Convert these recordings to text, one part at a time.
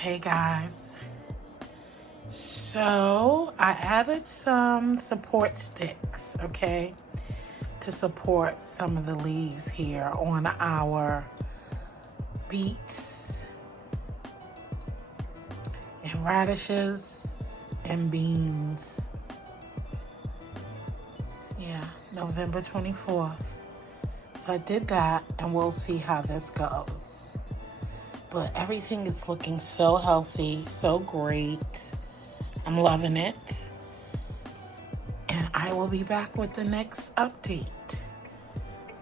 Hey guys, so I added some support sticks, okay, to support some of the leaves here on our beets and radishes and beans. Yeah, November 24th. So I did that and we'll see how this goes. But everything is looking so healthy, so great. I'm loving it. And I will be back with the next update.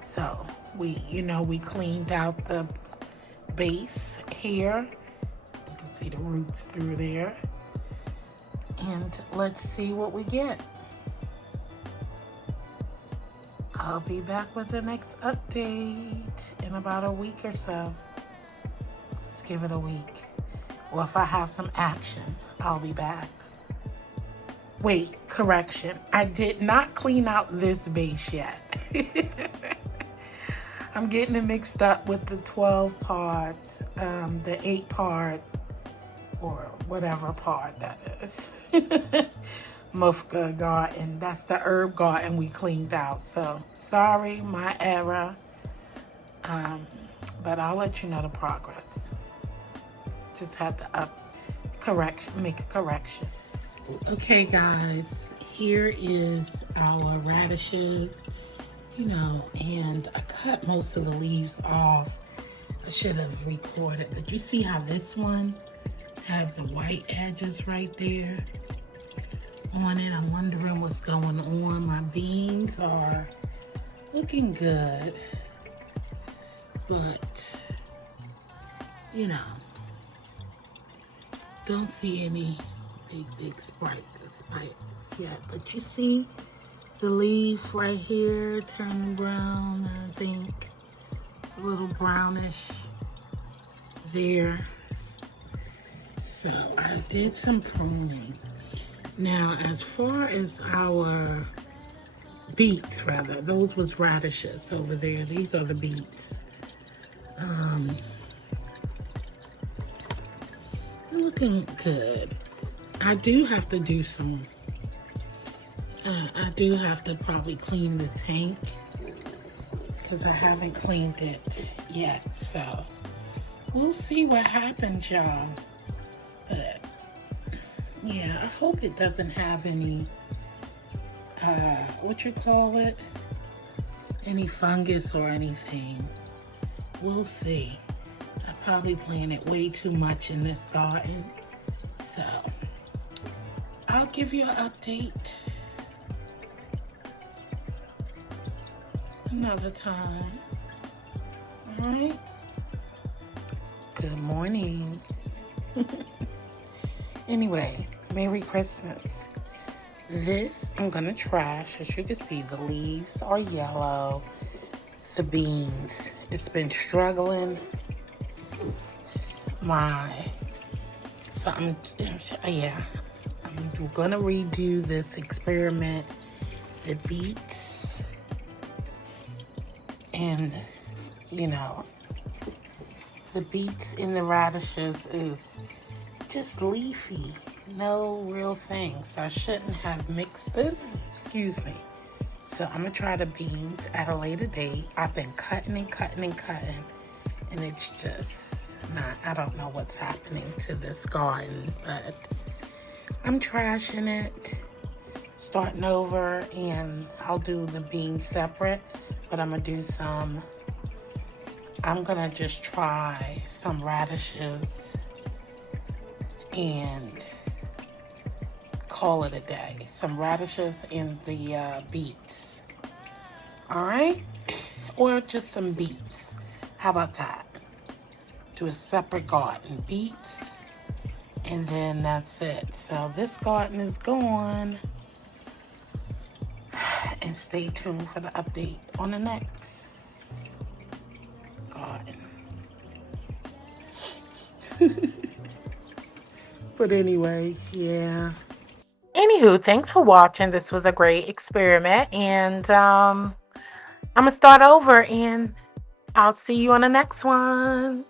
So we cleaned out the base here. You can see the roots through there. And let's see what we get. I'll be back with the next update in about a week or so. Let's give it a week. Or if I have some action, I'll be back. Wait, correction. I did not clean out this base yet. I'm getting it mixed up with the 12 part, the 8 part, or whatever part that is. Mufga garden. That's the herb garden we cleaned out. So, sorry, my error. But I'll let you know the progress. Just had to make a correction. Okay guys, here is our radishes, and I cut most of the leaves off. I should have recorded, but you see how this one has the white edges right there on it. I'm wondering what's going on. My beans are looking good, but don't see any big spikes yet, but you see the leaf right here turning brown. I think a little brownish there. So I did some pruning. Now, as far as our beets, rather, those was radishes over there. These are the beets. They're looking good. I do have to do some, I do have to probably clean the tank because I haven't cleaned it yet. So we'll see what happens, y'all. But yeah, I hope it doesn't have any, any fungus or anything. We'll see. I probably planted way too much in this garden. So I'll give you an update another time. All right? Good morning. Anyway, Merry Christmas. This I'm gonna trash. As you can see, the leaves are yellow. The beans, it's been struggling. I'm gonna redo this experiment. The beets and the beets in the radishes is just leafy, no real things. So I shouldn't have mixed this. Excuse me. So I'm gonna try the beans at a later date. I've been cutting, and it's just not, I don't know what's happening to this garden, but I'm trashing it, starting over, and I'll do the beans separate, but I'm gonna just try some radishes and call it a day. Some radishes and the beets. All right? Or just some beets. How about that? Do a separate garden. Beets. And then that's it. So this garden is gone. And stay tuned for the update on the next garden. But anyway, yeah. Anywho, thanks for watching. This was a great experiment. And I'm going to start over and I'll see you on the next one.